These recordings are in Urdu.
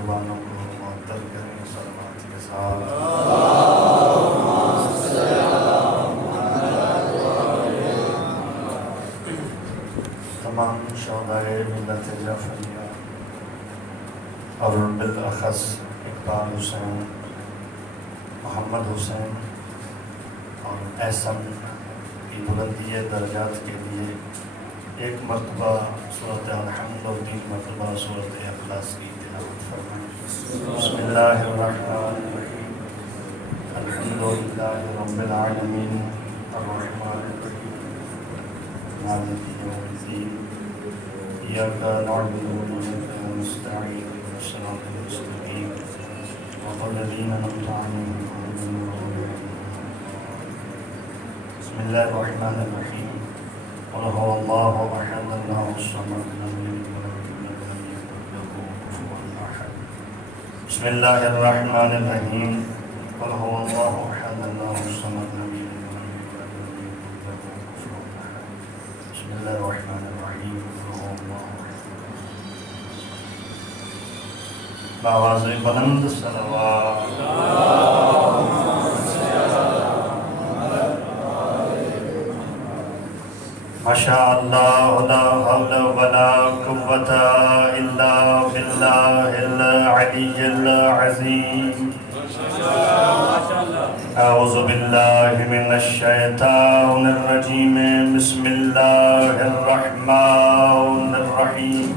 زبانوں کو معطل کریں صلوات کے ساتھ۔ تمام شہدائے ملت جعفریہ اور بالاخص اقبال حسین، محمد حسین اور احسن کی بلندی درجات کے لیے ایک مرتبہ سورۃ الحمد اور 3 مرتبہ سورۃ اخلاص کی تلاوت فرمائیں۔ بسم اللہ الرحمن الرحیم، الحمد للہ رب العالمین، الرحمن الرحیم، مالک یوم الدین، ایاک نعبد و ایاک نستعین، اهدنا الصراط المستقیم، صراط الذین انعمت علیہم غیر المغضوب علیہم۔ بسم اللہ الرحمن الرحیم، قل هو الله احد الله الصمد لم يلد ولم يولد ولم يكن له كفوا احد۔ بسم اللہ الرحمن الرحیم، قل هو الله احد الله الصمد لم يلد ولم يولد ولم يكن له كفوا احد۔ بسم اللہ الرحمن الرحیم، قل هو الله احد۔ بآواز بلند صلوات۔ ماشاء اللہ لا حول ولا قوة الا باللہ العلی العظیم۔ اعوذ باللہ من الشیطان الرجیم، بسم اللہ الرحمن الرحیم۔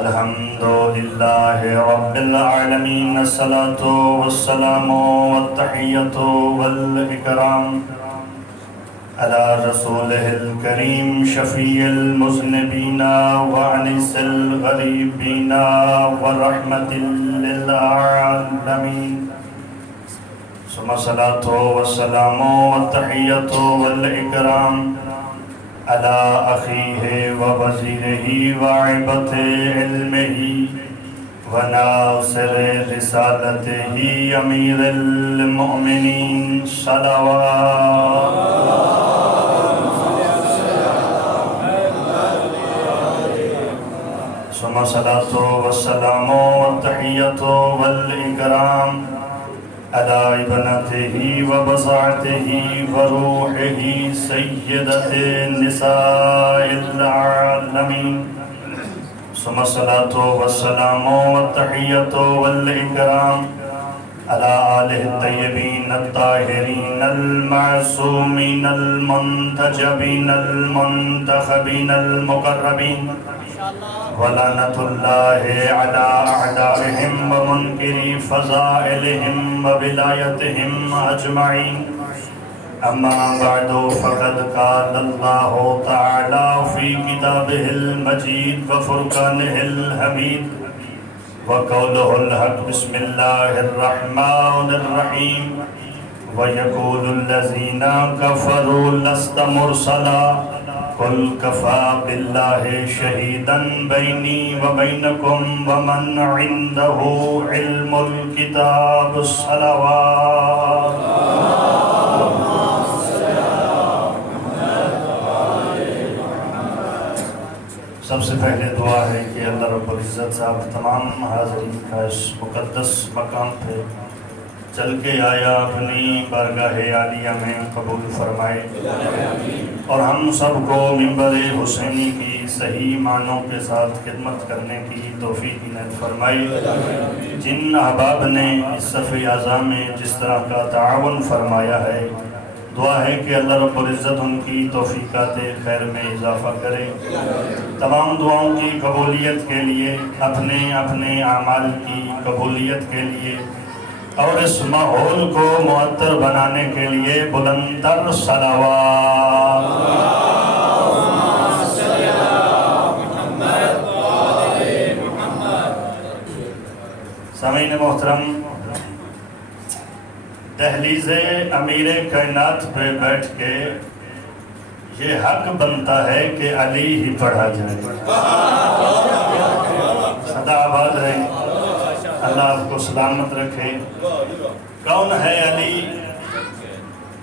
الحمد للہ رب العالمین، الصلاة والسلام والتحیۃ والاکرام على رسوله الكريم شفيع المذنبين وأنيس الغريبين ورحمة للعالمين، ثم الصلاة والسلام والتحية والإكرام على أخيه ووزيره وعبة علمه وناصر رسالته أمير المؤمنين صلوات ثم الصلاة والسلام والتحية والإكرام على ابنته وبضعته وروحه سيدة النساء العالمين، ثم الصلاة والسلام والتحية والإكرام على آله الطيبين الطاهرين المعصومين المنتجبين المنتخبين المقربين، ولعنة الله على أعدائهم ومنكري فضائلهم وولايتهم أجمعين۔ أما بعد، فقد قال الله تعالى في كتابه المجيد وفرقانه الحميد وقوله الحق، بسم الله الرحمن الرحيم، ويقول الذين كفروا لست مرسلا قل كفى بالله شهيدا بيني وبينكم ومن عنده علم الكتاب الصلوات۔ سب سے پہلے دعا ہے کہ اللہ رب العزت صاحب تمام حاضرین کا اس مقدس مقام پہ چل کے آیا اپنی بارگاہ عالیہ میں قبول فرمائے، اور ہم سب کو منبر حسینی کی صحیح معنوں کے ساتھ خدمت کرنے کی توفیق عنایت فرمائے۔ جن احباب نے اس صف اعضاء میں جس طرح کا تعاون فرمایا ہے، دعا ہے کہ اللہ رب العزت ان کی توفیقات خیر میں اضافہ کرے۔ تمام دعاؤں کی قبولیت کے لیے، اپنے اپنے اعمال کی قبولیت کے لیے، اور اس ماحول کو معطر بنانے کے لیے بلند تر صلوات۔ سامعین محترم، دہلیز امیر کائنات پہ بیٹھ کے یہ حق بنتا ہے کہ علی ہی پڑھا جائے۔ سدا آباد رہے، اللہ آپ کو سلامت رکھے۔ کون ہے علی؟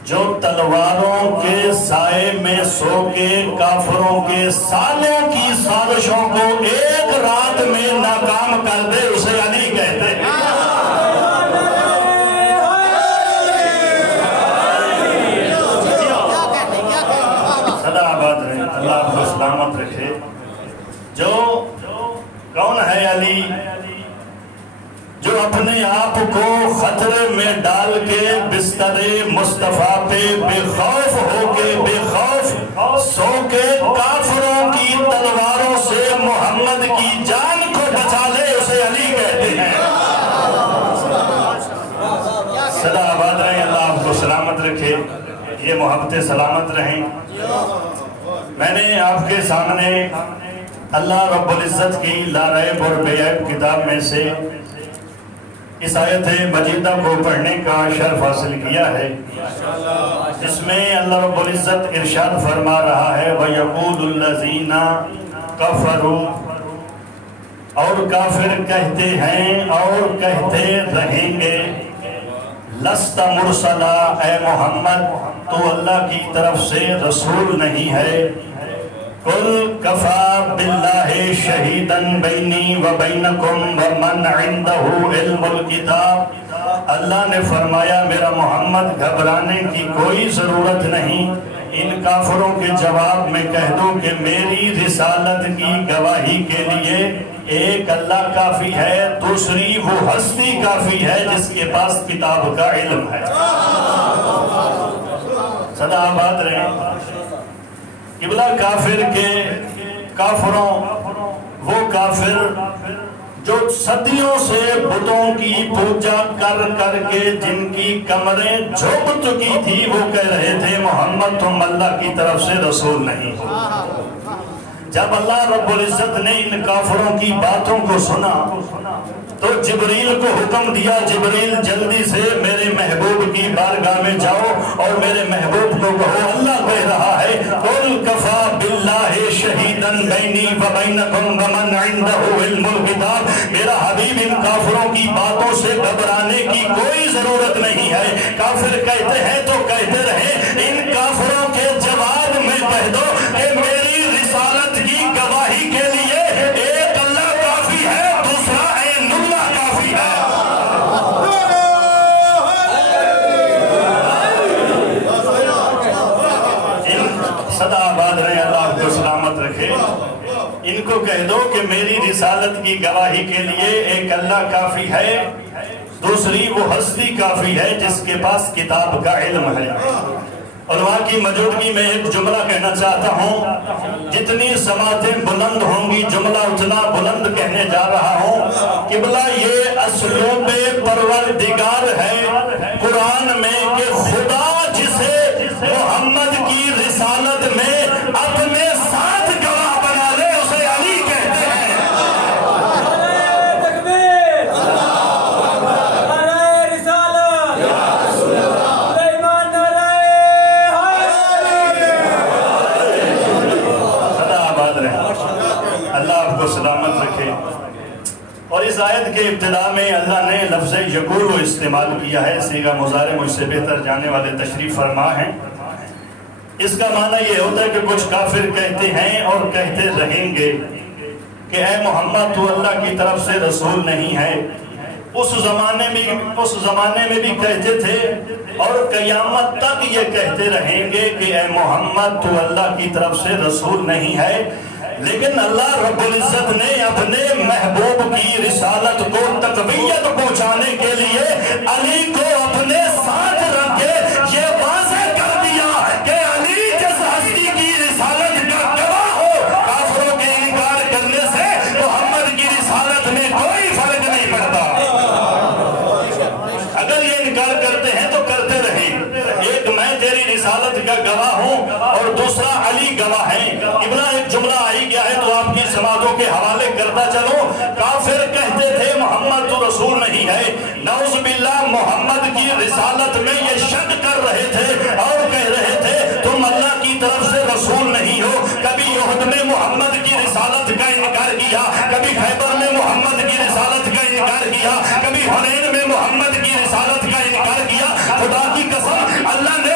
جو تلواروں کے سائے میں سو کے کافروں کے سالوں کی سازشوں کو ایک رات میں ناکام کر دے اسے علی کہتے ہیں۔ صدا آباد رہے، اللہ آپ کو سلامت رکھے۔ جو کون ہے علی؟ جو اپنے آپ کو خطرے میں ڈال کے بستر مصطفیٰ پہ بے خوف ہو کے بے خوف سو کے کافروں کی تلواروں سے محمد کی جان کو بچا لے اسے علی کہتے ہیں۔ صدا آباد رہیں، اللہ آپ کو سلامت رکھے، یہ محبتیں سلامت رہیں۔ میں نے آپ کے سامنے اللہ رب العزت کی لا ریب اور بے عیب کتاب میں سے اس آیت مجیدہ کو پڑھنے کا شرف حاصل کیا ہے۔ اس میں اللہ رب العزت ارشاد فرما رہا ہے وَيَقُولُ الَّذِينَ كَفَرُوا، اور کافر کہتے ہیں اور کہتے رہیں گے لست مرسلا، اے محمد تو اللہ کی طرف سے رسول نہیں ہے۔ قل کفا باللہ شہیدن بینی و بینکم ومن عندہ علم الکتاب، اللہ نے فرمایا میرا محمد گھبرانے کی کوئی ضرورت نہیں، ان کافروں کے جواب میں کہہ دوں کہ میری رسالت کی گواہی کے لیے ایک اللہ کافی ہے، دوسری وہ ہستی کافی ہے جس کے پاس کتاب کا علم ہے۔ صدا آباد رہیں۔ قبلہ کافر کے کافروں، وہ کافر جو صدیوں سے بتوں کی پوجا کر کر کے جن کی کمریں جھک چکی تھی، وہ کہہ رہے تھے محمد تم اللہ کی طرف سے رسول نہیں ہو۔ جب اللہ رب العزت نے ان کافروں کی باتوں کو سنا تو جبریل کو حکم دیا جبریل جلدی سے میرے محبوب کی بارگاہ میں جاؤ اور میرے محبوب کو کہو اللہ کہہ رہا ہے قل کفا باللہ شہیدن بینی و بینکم ومن عندہ علم الکتاب، میرا حبیب ان کافروں کی باتوں سے گھبرانے کی کوئی ضرورت نہیں ہے۔ کافر کہتے ہیں تو کہتے رہے، ان کافروں کے جواب میں کہہ دو کہ میری رسالت کی گواہی کے لیے ایک اللہ کافی ہے، دوسرا عین اللہ کافی ہے۔ صدا آباد رہے، اللہ آپ کو سلامت رکھے۔ ان کو کہہ دو کہ میری رسالت کی گواہی کے لیے ایک اللہ کافی ہے، دوسری وہ ہستی کافی ہے جس کے پاس کتاب کا علم ہے۔ علماء کی موجودگی میں ایک جملہ کہنا چاہتا ہوں، جتنی سماعتیں بلند ہوں گی جملہ اتنا بلند کہنے جا رہا ہوں۔ قبلہ یہ اسلوب پروردگار ہے قرآن میں کہ خدا جسے محمد کی رسالت میں اپنے ساتھ گواہ بنا لے اسے علی کہتے ہیں۔ سلامت رکھے۔ اور اس آیت کے ابتدا میں اللہ نے لفظ یقول استعمال کیا ہے، صیغہ مضارع مجھ سے بہتر جانے والے تشریف فرما ہیں۔ اس کا معنی یہ ہوتا ہے کہ کچھ کافر کہتے ہیں اور کہتے رہیں گے کہ اے محمد تو اللہ کی طرف سے رسول نہیں ہے۔ اس زمانے میں بھی کہتے تھے اور قیامت تک یہ کہتے رہیں گے کہ اے محمد تو اللہ کی طرف سے رسول نہیں ہے۔ لیکن اللہ رب العزت نے اپنے محبوب کی رسالت کو تقویت پہنچانے کے لیے علی کو اپنے ساتھ رکھ کے یہ واضح کر دیا کہ علی جس ہستی کی رسالت کا گواہ ہو، کافروں کے انکار کرنے سے محمد کی رسالت میں کوئی فرق نہیں پڑتا۔ اگر یہ انکار کرتے ہیں تو کرتے رہیں، ایک میں تیری رسالت کا گواہ ہوں اور دوسرا علی گواہ ہے۔ ابن ایک جملہ آئی گیا ہے تو آپ کی سماعتوں کے حوالے کرتا چلو۔ کافر کہتے تھے محمد تو رسول نہیں ہے، نعوذ باللہ محمد کی رسالت میں یہ شک کر رہے تھے اور کہہ رہے تھے تم اللہ کی طرف سے رسول نہیں ہو۔ کبھی احد میں محمد کی رسالت کا انکار کیا، کبھی خیبر میں محمد کی رسالت کا انکار کیا، کبھی حنین میں محمد کی رسالت کا انکار کیا۔ خدا کی قسم اللہ نے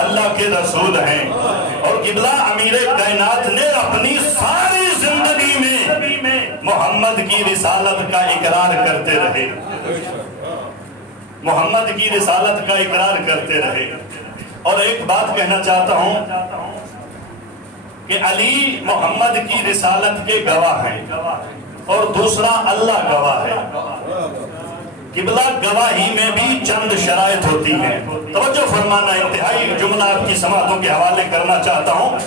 اللہ کے رسول ہیں. اور قبلہ امیر کائنات نے اپنی ساری زندگی میں محمد کی رسالت کا اقرار کرتے رہے. محمد کی رسالت کا اقرار کرتے رہے. اور ایک بات کہنا چاہتا ہوں کہ علی محمد کی رسالت کے گواہ ہیں اور دوسرا اللہ گواہ ہے. قبلہ گواہی میں بھی چند شرائط ہوتی ہیں. توجہ فرمانا، انتہائی جملہ آپ کی سماعتوں کے حوالے کرنا چاہتا ہوں.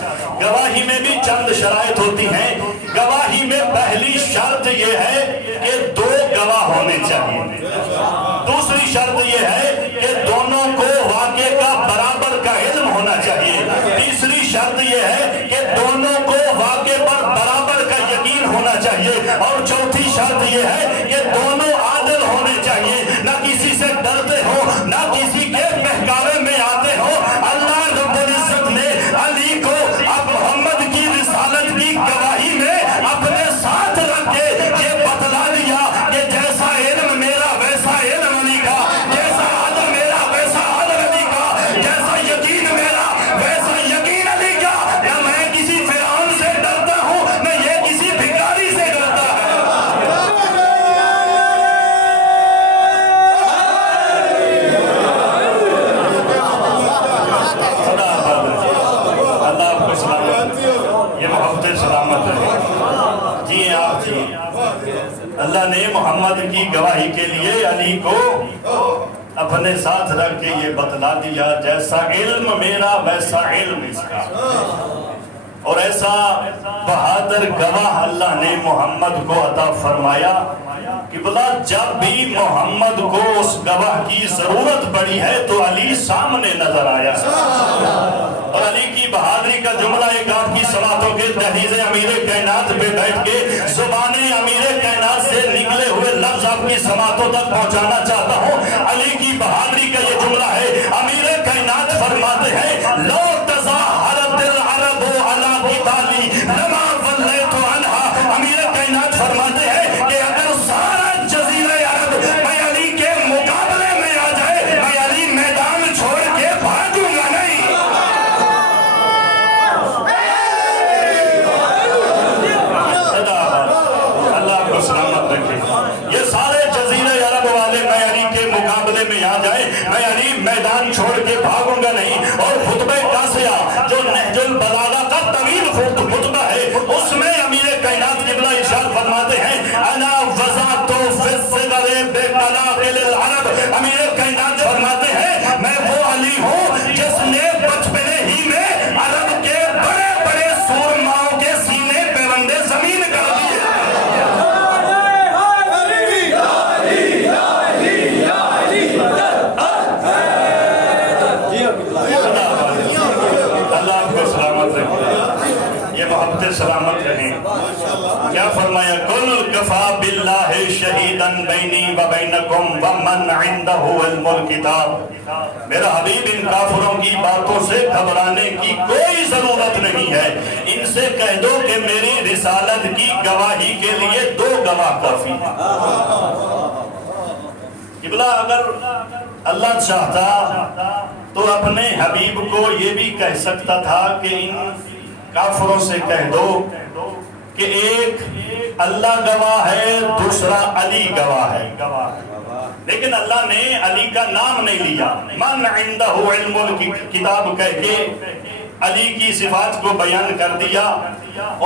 گواہی میں بھی چند شرائط ہوتی ہیں. گواہی میں پہلی شرط یہ ہے کہ دو گواہ ہونے چاہیے. دوسری شرط یہ ہے کہ دونوں کو واقعے کا برابر کا علم ہونا چاہیے. تیسری شرط یہ ہے کہ دونوں کو واقعے پر برابر کا یقین ہونا چاہیے. اور چوتھی شرط یہ ہے کہ دونوں عادل ہونے چاہیے، نہ کسی سے ڈرتے ہو نہ کسی کے بہکاوے میں آتے ہو. اللہ رب العزت نے علی کو اب محمد کی رسالت کی گواہی میں اپنے ساتھ رکھ کے یہ بتلا دیا کہ جیسا علم میرا ویسا علم علی کا، جیسا عدل میرا ویسا عدل علی کا، جیسا یقین میرا ویسا یقین علی کا. نہ میں کسی فرعون سے ڈرتا ہوں نہ یہ کسی بھکاری سے ڈرتا ہے. اللہ نے محمد کی گواہی کے لیے علی کو اپنے ساتھ رکھ کے یہ بتلا دیا جیسا علم میرا ویسا علم اس کا. اور ایسا بہادر گواہ اللہ نے محمد کو عطا فرمایا. قبلہ جب بھی محمد کو اس گواہ کی ضرورت پڑی ہے تو علی سامنے نظر آیا. اور علی کی بہادری کا جملہ ایک آپ کی سماعتوں کے دہلیز امیر کائنات پہ بیٹھ کے زبان امیر کائنات سے نکلے ہوئے لفظ آپ کی سماعتوں تک پہنچانا چاہتا ہوں. علی کی بہادری کا یہ جملہ ہے. امیر کائنات فرماتے ہیں لو تظاہرت العرب علی قتالی لما ولیت عنہا. امیر کائنات فرماتے ہیں کہ اگر سارا جزیرہ عرب میں علی کے مقابلے میں آ جائے میں علی میدان چھوڑ کے بھاگوں گا نہیں. اللہ کو سلامت رکھے. یہ سارے جزیرہ عرب والے میں علی کے مقابلے میں آ جائے میں علی میدان چھوڑ کے بھاگوں گا نہیں. اور خطبہ قاسیہ جو نہج البلاغہ کا طویل خطبہ ہے اس میں امیر کائنات قبلہ ارشاد فرماتے ہیں انا وضعت فی الصغر بقلاقل العرب. امیر کائنات فرماتے ہیں میں وہ علی ہوں جس نے بچپنے ہی میں عرب کے بڑے بڑے سورماؤں کے سینے پیوندے زمین کر دیے. اللہ آپ کو سلامت رکھے. یہ محبت سلامت رہیں. کیا فرمایا کل کفا باللہ شہیدن بینی و بینکم ومن عندہ علم الکتاب. میرا حبیب ان کافروں کی باتوں سے گھبرانے کی کوئی ضرورت نہیں ہے. ان سے کہہ دو کہ میری رسالت کی گواہی کے لیے دو گواہ کافی ہیں. قبلہ اگر اللہ چاہتا تو اپنے حبیب کو یہ بھی کہہ سکتا تھا کہ ان کافروں سے کہہ دو کہ ایک اللہ گواہ ہے دوسرا علی گواہ ہے. لیکن اللہ نے علی کا نام نہیں لیا. من عندہ علم الکتاب کہہ کے علی کی صفات کو بیان کر دیا.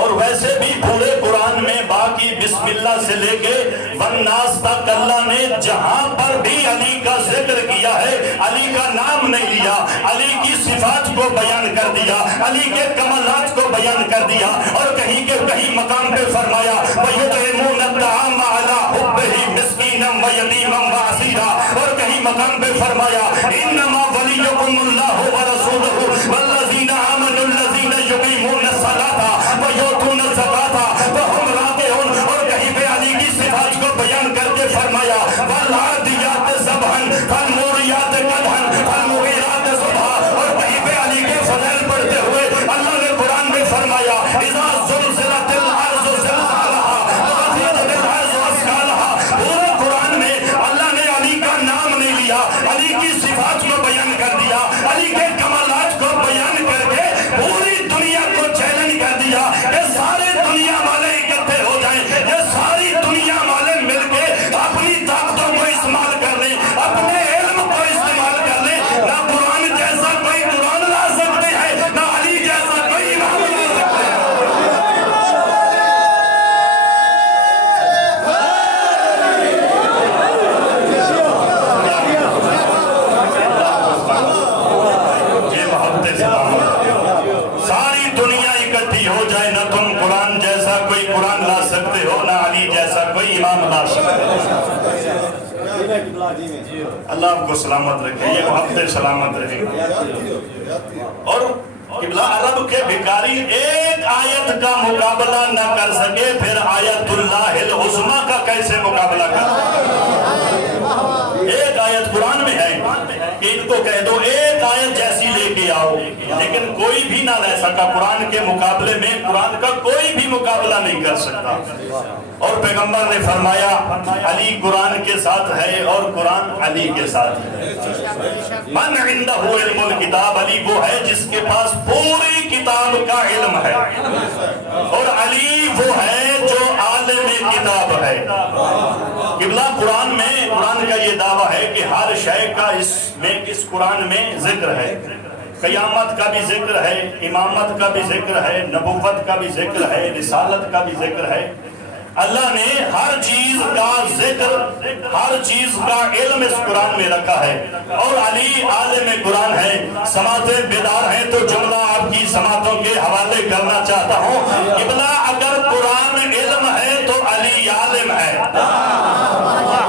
اور ویسے بھی پورے قرآن میں باقی بسم اللہ سے لے کے والناس تک اللہ نے جہاں پر بھی علی کا ذکر کیا ہے علی کا نام نہیں لیا. علی کی صفات کو بیان کر دیا، علی کے کمالات کو بیان کر دیا. اور کہیں کے کہیں مقام پہ فرمایا وَيُطْعِمُونَ الطَّعَامَ عَلَىٰ حُبِّهِ مِسْكِينًا وَيَتِيمًا وَأَسِيرًا. اور کہیں مقام پہ فرمایا إِنَّمَا وَلِيُّكُمُ اللَّهُ وَرَسُولُهُ وَالَّذِينَ آمَنُوا الَّذِينَ يُقِيمُونَ الصَّلَاةَ وَيُؤْتُونَ الزَّكَاةَ وَهُمْ رَاكِعُونَ. اور کہیں پہ علی کی صفات کو بیان کر کے فرمایا وَالْعَادِيَاتِ ضَبْحًا فَالْمُورِيَاتِ قَدْحًا فَالْمُغِيرَاتِ صُبْحًا. اور کہیں پہ علی کے فضائل پڑھتے ہوئے اللہ نے قرآن میں فرمایا إِذَا زُلْزِلَتِ الْأَرْضُ زِلْزَالَهَا وَأَخْرَجَتِ الْأَرْضُ أَثْقَالَهَا. پورے قرآن میں اللہ نے علی کا نام نہیں لیا، علی کی صفات کو بیان کر دیا، علی کے کمالات ساری دنیا اکٹھی ہو جائے نہ تم قرآن جیسا کوئی قرآن لا سکتے ہو، نہ علی جیسا کوئی امام لا سکتے ہو۔ اللہ آپ کو سلامت رکھے، یہ ہفتے سلامت رہے۔ اور قبلہ عرب کے بھکاری ایک آیت کا مقابلہ نہ کر سکے، پھر آیت اللہ العظمیٰ کا کیسے مقابلہ کر؟ ایک آیت قرآن میں ہے کہ ان کو کہہ دو ایک آیت جیسی لے کے آؤ، لیکن کوئی بھی نہ لے سکا قرآن کے مقابلے میں، قرآن کا کوئی بھی مقابلہ نہیں کر سکتا۔ اور پیغمبر نے فرمایا علی قرآن کے ساتھ ہے اور قرآن علی کے ساتھ ہے۔ من عندہ علم الکتاب، علی وہ ہے جس کے پاس پوری کتاب کا علم ہے، اور علی وہ ہے جو عالم کتاب ہے۔ قبلہ قرآن میں، قرآن کا یہ دعویٰ ہے کہ ہر شے کا اس قرآن میں ذکر ہے، قیامت کا بھی ذکر ہے، امامت کا بھی ذکر ہے، نبوت کا بھی ذکر ہے، رسالت کا بھی ذکر ہے۔ اللہ نے ہر چیز کا ذکر، ہر چیز کا علم اس قرآن میں رکھا ہے، اور علی عالم قرآن ہے۔ سماعتیں بیدار ہیں تو جملہ آپ کی سماعتوں کے حوالے کرنا چاہتا ہوں۔ قبلہ اگر قرآن علم ہے تو علی عالم ہے،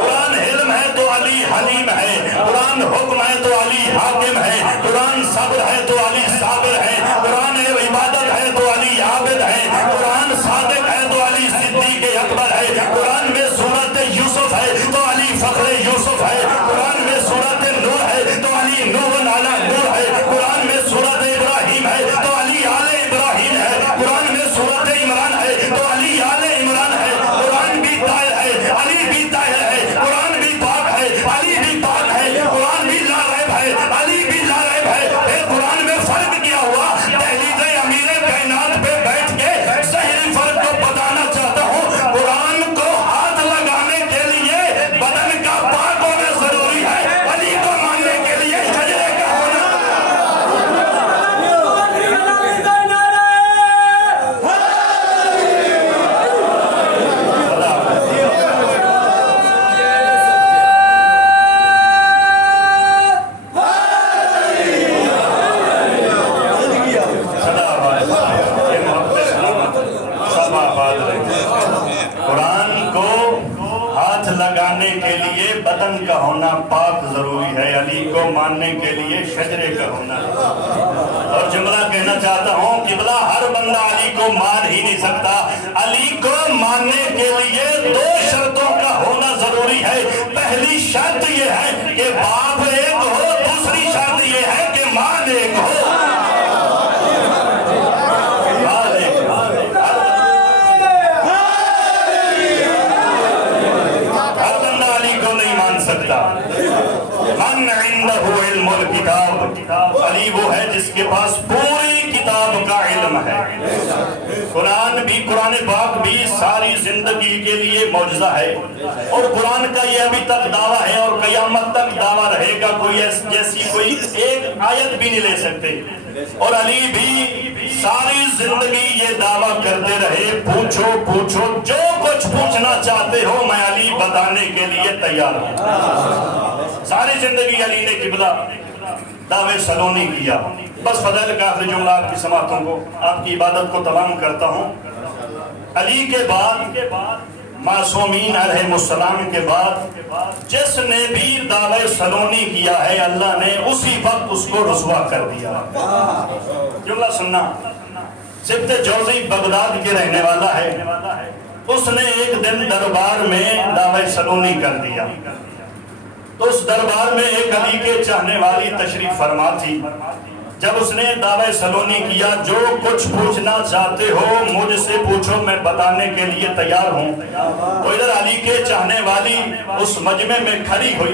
قرآن علم ہے تو علی حلیم ہے، قرآن حکم ہے تو علی حاکم ہے، قرآن صبر ہے تو علی صابر ہے، قرآن عبادت ہے تو علی عابد ہے، قرآن صادق ہے تو علی صدیق اکبر ہے، قرآن میں سورت یوسف ہے تو علی فخر یوسف ہے، قرآن میں سورت نور ہے تو علی نور علی نور ہے، قرآن میں سورت ابراہیم ہے تو علی آل ابراہیم ہے، قرآن میں سورت عمران ہے تو علی آل عمران ہے، قرآن بھی طاہر ہے علی بھی طاہر ہے، قرآن بھی پاک ہے علی بھی پاک ہے، قرآن بھی لا ریب ہے علی بھی لا ریب ہے۔ پھر قرآن میں فرق کیا ہوا؟ دہلیز امیر کائنات پہ بیٹھ کے ظاہری فرق کو بتانا چاہتا ہوں۔ قرآن کو ہاتھ لگانے کے لیے بدن کا پاک ہونا ضروری ہے، علی کو ماننے کے لیے شجرے کا ہونا۔ قرآن کو ہاتھ لگانے کے لیے بدن کا ہونا پاک ضروری ہے، علی کو ماننے کے لیے شجرے کا ہونا ہے۔ اور جملہ کہنا چاہتا ہوں، قبلہ ہر بندہ علی کو مان ہی نہیں سکتا۔ علی کو ماننے کے لیے دو شرطوں کا ہونا ضروری ہے۔ پہلی شرط یہ ہے کہ باپ ایک ہو، دوسری شرط یہ ہے کہ مان ایک ہو۔ من عنده علم الکتاب، علی وہ ہے جس کے پاس پوری کتاب کا علم ہے۔ قرآن بھی، قرآن پاک بھی ساری زندگی کے لیے معجزہ ہے، اور قرآن کا یہ ابھی تک دعویٰ ہے اور قیامت تک دعویٰ رہے گا، کوئی جیسی کوئی ایک آیت بھی نہیں لے سکتے۔ اور علی بھی ساری زندگی یہ دعویٰ کرتے رہے، پوچھو پوچھو جو کچھ پوچھنا چاہتے ہو میں علی بتانے کے لیے تیار ہوں۔ ساری زندگی علی نے قبلہ دعوے سلونی کیا۔ بس فضائل کا آخری جملہ آپ کی سماعتوں کو، آپ کی عبادت کو تمام کرتا ہوں۔ علی کے بعد، معصومین علیہ السلام کے بعد جس نے بھی دعوے سلونی کیا ہے، اللہ نے اسی وقت اس کو رسوا کر دیا۔ جملہ سننا، سبت جوزی بغداد کے رہنے والا ہے، اس نے ایک دن دربار میں دعوے سلونی کر دیا۔ تو اس دربار میں ایک علی کے چاہنے والی تشریف فرما تھی۔ جب اس نے دعوے سلونی کیا، جو کچھ پوچھنا چاہتے ہو مجھ سے پوچھو، میں بتانے کے لیے تیار ہوں۔ تو ادھر علی کے چاہنے والی اس مجمع میں کھڑی ہوئی،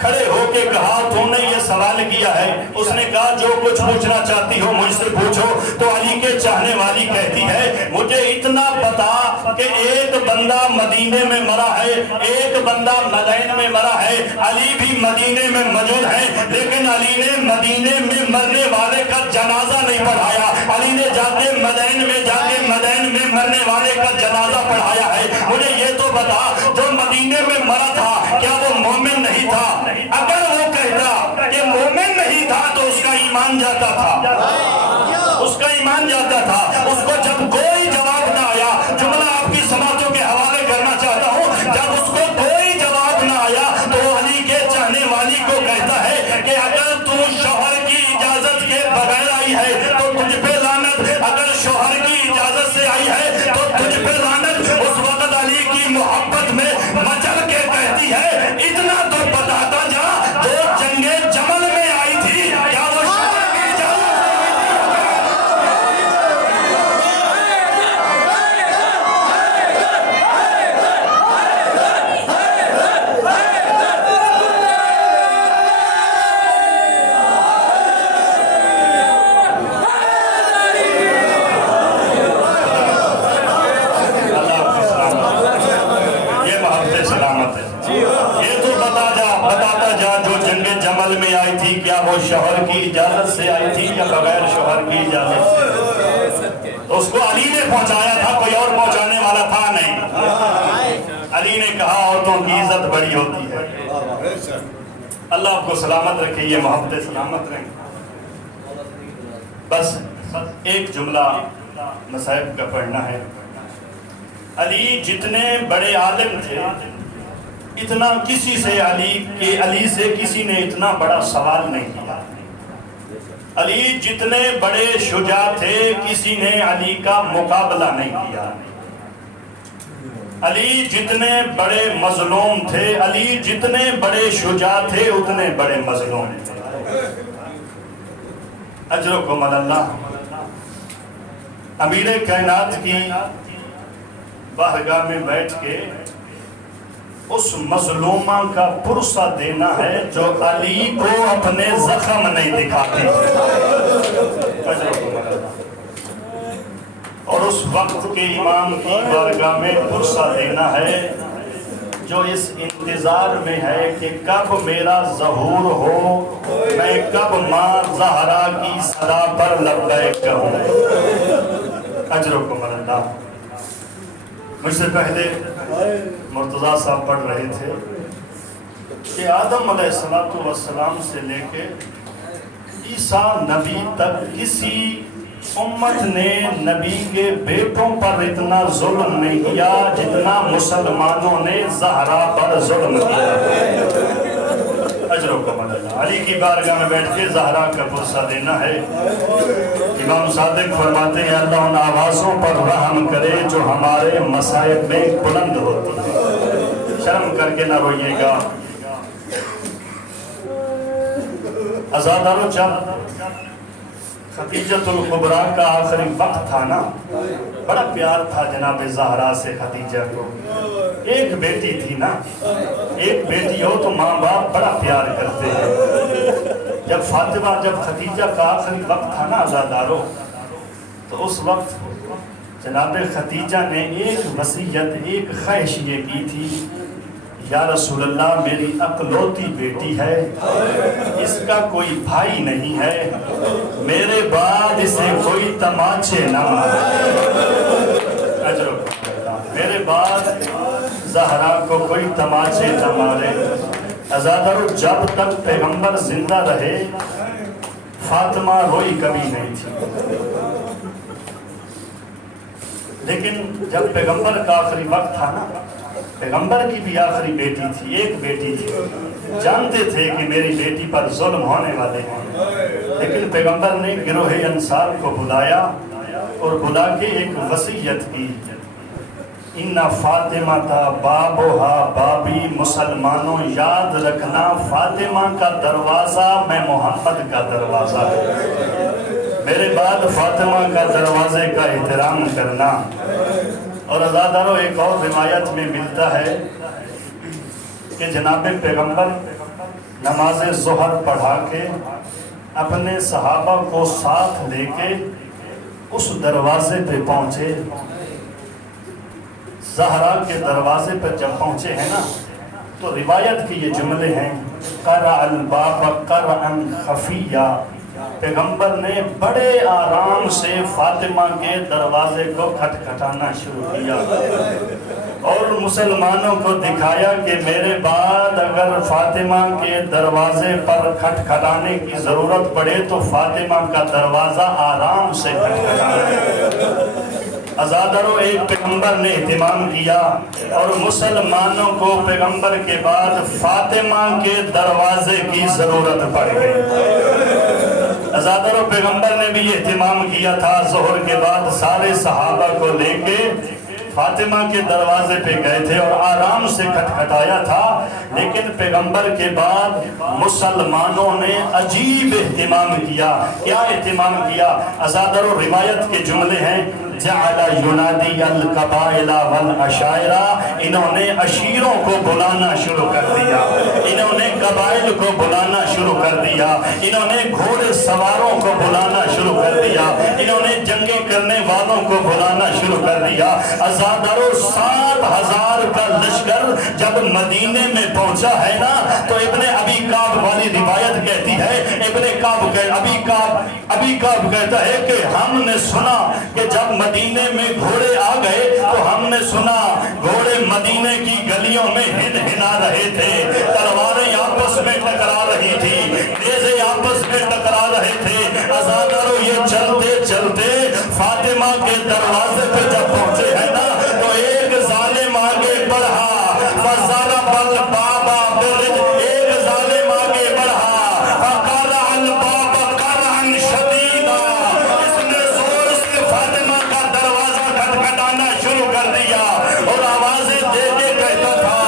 کھڑے ہو کے کہا تم نے یہ سوال کیا ہے؟ اس نے کہا جو کچھ پوچھنا چاہتی ہو مجھ سے پوچھو۔ تو علی کے چاہنے والی کہتی ہے مجھے اتنا بتا کہ ایک بندہ مدینے میں مرا ہے، ایک بندہ مدین میں مرا ہے، علی بھی مدینے میں موجود ہے، لیکن علی نے مدینے میں مرنے والے کا جنازہ نہیں پڑھایا، علی نے جا کے مدین میں مرنے والے کا جنازہ پڑھایا ہے۔ مجھے یہ تو بتا جو مدینے میں مرا تھا کیا وہ مومن نہیں تھا؟ اگر وہ کہتا کہ مومن نہیں تھا تو اس کا ایمان جاتا تھا، اس کا ایمان جاتا تھا. اس کو جب کوئی جواب نہ آیا، جملہ آپ کی سماعتوں کے حوالے کرنا چاہتا ہوں، جب اس کو کوئی جواب نہ آیا تو علی کے چاہنے والی کو کہتا ہے کہ اگر تو شوہر کی اجازت کے بغیر آئی ہے تو تجھ پہ لعنت، اگر شوہر کی اجازت سے آئی ہے تو تجھ پہ لعنت. اس وقت علی کی محبت میں مچل کے کہتی ہے اتنا تو بتاتا جا جو جنگ جمل میں آئی تھی کیا وہ شوہر کی اجازت میں آئی تھی؟ کیا وہ شوہر کی اجازت سے آئی تھی یا بغیر شوہر کی اجازت سے؟ تو اس کو علی نے پہنچایا تھا، کوئی اور پہنچانے والا تھا نہیں. علی نے کہا عورتوں کی عزت بڑی ہوتی ہے. اللہ آپ کو سلامت رکھے، یہ محبت سلامت رہیں. بس ایک جملہ مصائب کا پڑھنا ہے. علی جتنے بڑے عالم تھے، اتنا کسی سے علی سے کسی نے اتنا بڑا سوال نہیں کیا. علی جتنے بڑے شجاع تھے، کسی نے علی کا مقابلہ نہیں کیا. علی جتنے بڑے مظلوم تھے، علی جتنے بڑے شجاع تھے اتنے بڑے مظلوم تھے. اجرکم اللہ. امیر کائنات کی بارگاہ میں بیٹھ کے اس مظلومہ کا پرسہ دینا ہے جو علی کو اپنے زخم نہیں دکھاتی. اور اس وقت کے امام کی بارگاہ میں پرسہ دینا ہے جو اس انتظار میں ہے کہ کب میرا ظہور ہو، میں کب ماں زہرا کی صدا پر لبیک کہوں. اجرکم اللہ. مجھ سے پہلے مرتضیٰ صاحب پڑھ رہے تھے کہ آدم علیہ السلام سے لے کے عیسیٰ نبی تک کسی امت نے نبی کے بیٹوں پر اتنا ظلم نہیں کیا جتنا مسلمانوں نے زہرا پر ظلم کیا. اجرکم اللہ. علی کی بارگاہ میں بیٹھ کے زہرا کا پرسہ دینا ہے. امام صادق فرماتے ہیں اللہ ان آوازوں پر رحم کرے جو ہمارے مصائب میں بلند ہوتی ہے. شرم کر کے نہ روئیے گا. عزادارو، جب خدیجۃ الکبریٰ کا آخری وقت تھا نا، بڑا پیار تھا جناب زہرا سے خدیجہ کو. ایک بیٹی تھی نا، ایک بیٹی ہو تو ماں باپ بڑا پیار کرتے ہیں. جب خدیجہ کا آخری وقت تھا نا عزادارو، تو اس وقت جناب خدیجہ نے ایک وصیت، ایک خواہش یہ کی تھی، یا رسول اللہ میری اکلوتی بیٹی ہے، اس کا کوئی بھائی نہیں ہے، میرے بعد اسے کوئی تماچے نہ مارے. میرے بعد زہرا کو کوئی تماچے نہ مارے. عزادارو، جب تک پیغمبر زندہ رہے فاطمہ روئی کبھی نہیں تھی، لیکن جب پیغمبر کا آخری وقت تھا نا، پیغمبر کی بھی آخری بیٹی تھی، ایک بیٹی تھی. جانتے تھے کہ میری بیٹی پر ظلم ہونے والے ہیں، لیکن پیغمبر نے گروہ انصار کو بلایا اور بلا کے ایک وصیت کی، ان فاطمہ تا بابوہا بابی. مسلمانوں یاد رکھنا، فاطمہ کا دروازہ میں محمد کا دروازہ ہے، میرے بعد فاطمہ کا دروازے کا احترام کرنا. اور عزادارو، ایک اور روایت میں ملتا ہے کہ جناب پیغمبر نماز ظہر پڑھا کے اپنے صحابہ کو ساتھ لے کے اس دروازے پہ پہنچے. زہرا کے دروازے پر جب پہنچے ہیں نا، تو روایت کے یہ جملے ہیں، قرع الباب قرعا خفیہ. پیغمبر نے بڑے آرام سے فاطمہ کے دروازے کو کھٹکھٹانا شروع کیا. اور مسلمانوں کو دکھایا کہ میرے بعد اگر فاطمہ کے دروازے پر کھٹکھٹانے کی ضرورت پڑے تو فاطمہ کا دروازہ آرام سے کھٹکھٹانا۔ عزادارو، ایک پیغمبر نے اہتمام کیا اور مسلمانوں کو پیغمبر کے بعد فاطمہ کے دروازے کی ضرورت پڑ گئی۔ عزادارو، پیغمبر نے بھی اہتمام کیا تھا، ظہر کے بعد سارے صحابہ کو لے کے فاطمہ کے دروازے پہ گئے تھے اور آرام سے کھٹکھٹایا تھا، لیکن پیغمبر کے بعد مسلمانوں نے عجیب اہتمام کیا۔ کیا اہتمام کیا؟ عزادارو، روایت کے جملے ہیں، جعل ینادی القبائل والعشائرہ، انہوں نے عشیروں کو بلانا شروع کر دیا، انہوں نے قبائل کو بلانا شروع کر دیا، انہوں نے گھوڑے سواروں کو بلانا شروع کر دیا، انہوں نے جنگیں کرنے والوں کو بلانا شروع کر دیا۔ عزادارو، 7,000 کا لشکر جب مدینے میں پہنچا ہے نا، تو ابن ابی کعب والی روایت کہتی ہے، ابی کعب کہتا ہے کہ ہم نے سنا کہ جب مدینے میں گھوڑے آ گئے تو ہم نے سنا گھوڑے مدینے کی گلیوں میں ہن ہنا رہے تھے، تلواریں آپس میں ٹکرا رہی تھی، نیزے آپس میں ٹکرا رہے تھے۔ عزادارو، یہ چلتے چلتے فاطمہ کے دروازے پہ جب پہنچے ہیں نا، تو ایک ظالم آگے بڑھا، فَضَرَبَ الْبَابَ بِالرِّجْلِ، ایک ظالم آگے بڑھا، فَقَرَعَ الْبَابَ قَرْعًا شَدِيدًا، اس نے زور سے فاطمہ کا دروازہ کھٹکھٹانا شروع کر دیا اور آوازیں دے کے کہتا تھا،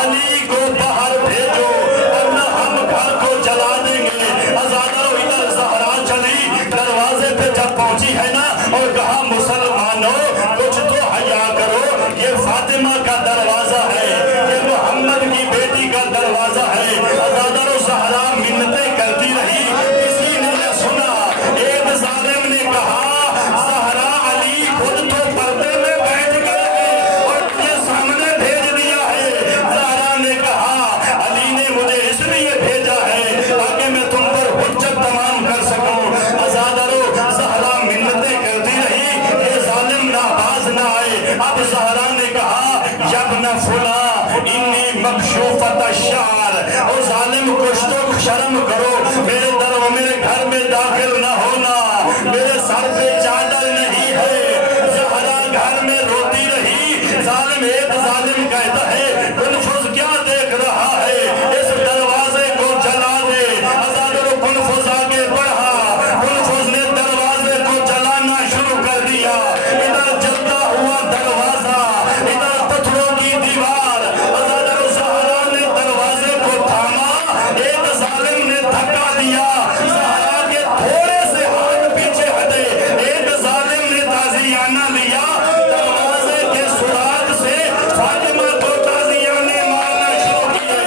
علی کو باہر بھیجو ورنہ ہم گھر کو جلا دیں گے۔ عزادارو، ادھر زہرا چلی دروازے پہ جب پہنچی ہے نا اور کہا، مسلمانوں کچھ تو حیا کرو، یہ فاطمہ کا دروازہ ہے، یہ محمد کی بیٹی کا دروازہ ہے۔ عزادارو، زہرا منتیں کرتی رہی، کسی نے نہ سنا۔ ایک ظالم نے کہا، زہرا، علی خود تو پردے میں بیٹھ گئے ہیں اور مجھے سامنے بھیج دیا ہے۔ زہرا نے کہا، علی نے مجھے اس لیے بھیجا ہے تاکہ میں تم پر حجت تمام کر سکوں۔ عزادارو، زہرا منتیں کرتی رہی کہ ظالم ناباز نہ آئے۔ اب زہرا نے کہا، یبن فلاں انی مکشوفۃ الشعر، او ظالم کچھ تو شرم کرو، میرے گھر میں داخل نہ ہونا، میرے سر پہ چادر نہیں ہے۔ زہرا گھر میں روتی رہی۔ ایک ظالم کہتا ہے، کنفذ کیا دیکھ رہا ہے، اس دروازے کو جلا دے۔ عزادارو، کنفذ آگے بڑھا، کنفذ نے دروازے کو جلانا شروع کر دیا۔ ادھر جلتا ہوا دروازہ، ادھر پتھروں کی دیوار۔ عزادارو، زہرا نے دروازے کو تھاما، ایک ظالم نے دھکا دیا، زہرا کے تھوڑے سے ہاتھ پیچھے ہٹے، ایک ظالم نے تازیانہ لیا، دروازے کے سراغ سے فاطمہ کو تازیانے مارنا شروع کیے۔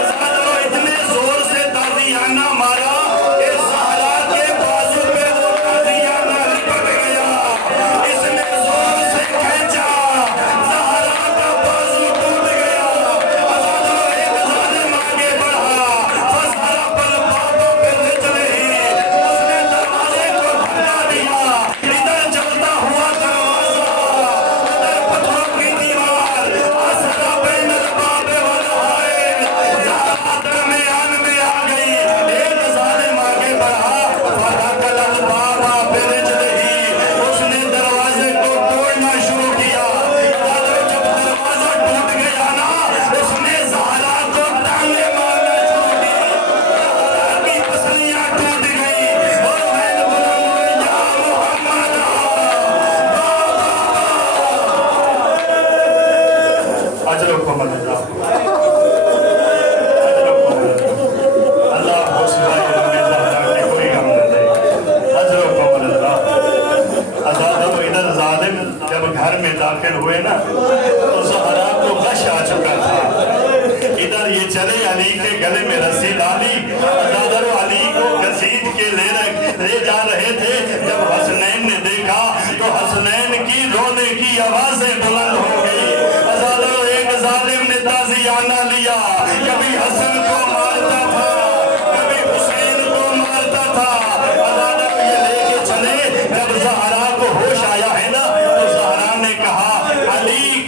عزادارو، اتنے زور سے تازیانہ مارا کہ زہرا کے بازو پہ وہ تازیانہ لپٹ گیا۔ اس نے زور سے کھینچا، زہرا کا بازو ٹوٹ گیا۔ عزادارو، ایک ظالم آگے بڑھا، فَضَرَبَ الْبَابَ بِالرِّجْلِ، اس نے دروازے کو دھکا دیا۔ ادھر جلتا ہوا دروازہ، ادھر پتھروں کی دیوار، اثر بین الباب والحائط، زہرا درمیان میں آ گئی۔ ایک ظالم آگے بڑھا، فَرَقَ الْبَابَ بِرِجْلِهِ، اس نے دروازے کو توڑنا شروع کیا۔ عزادارو، جب دروازہ ٹوٹ گیا نا، اس نے زہرا کو ٹانگیں مارنا شروع کی، زہرا کی پسلیاں ٹوٹ گئی اور میں نے بلند یا محمد، اجرکم اللہ، اللہ آپ کو سوائے ہمیں زہرا کی کوئی غم نہ دے، اجرکم اللہ۔ عزادارو، ادھر ظالم جب گھر میں داخل ہوئے نا تو زہرا کو غش آ چکا تھا۔ ادھر یہ چلے، علی کے گلے میں رسی ڈالی، عزادارو علی کو گھسیٹ کے لے جا رہے تھے۔ جب حسنین نے دیکھا تو حسنین کی رونے کی آوازیں بلند ہو گئی۔ عزادارو، ایک ظالم نے تازیانہ لیا، کبھی حسن کو مارتا تھا، کبھی حسین کو مارتا تھا۔ عزادارو، یہ لے کے چلے، جب زہرا کو ہوش آیا ہے نا تو زہرا نے کہا، علی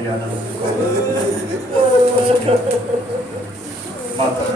آمین یا رب العالمین۔ ماتا